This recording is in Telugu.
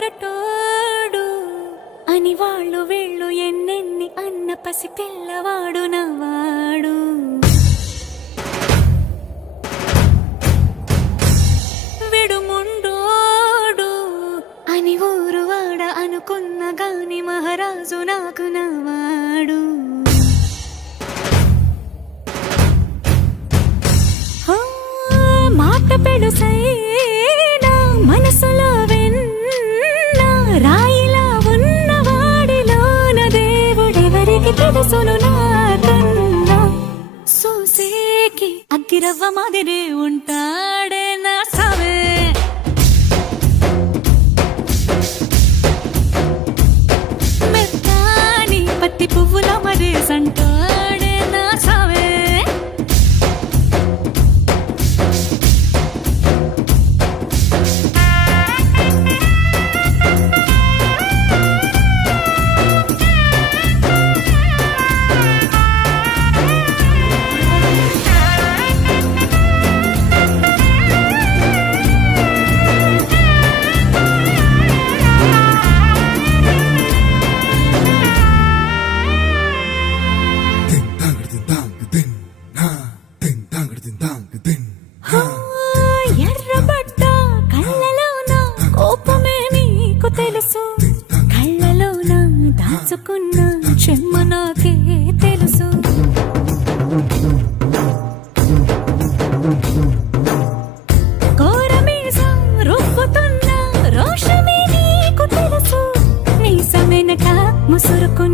మొరటోడు అని వాళ్ళు వీళ్ళు ఎన్నెన్ని అన్న పసి పిల్లవాడు నవ్వాడు. విడుముండోడు అని ఊరు వాడ అనుకున్న గాని మహారాజు నాకు నవ్వాడు. మాట పెడుసైనా మనసులో వెన్న రాయిలా ఉన్నవాడిలోన దేవుడెవరికి తెలుసును నాకన్నా. సూసేకి అగ్గిరవ్వ మాదిరి ఉంటాడే నా సవే, మెత్తాని పత్తి పువ్వుల మరి సంటాడే నా సవే. ఎర్రబడ్డ కళ్ళలోన కోపమే నీకు తెలుసు, కళ్ళలోన దాచుకున్న చెమ్మ నాకే తెలుసు. కోరమీసం రుబ్బుతున్న రోషమే నీకు తెలుసు, మీసమెనక ముసురుకున్న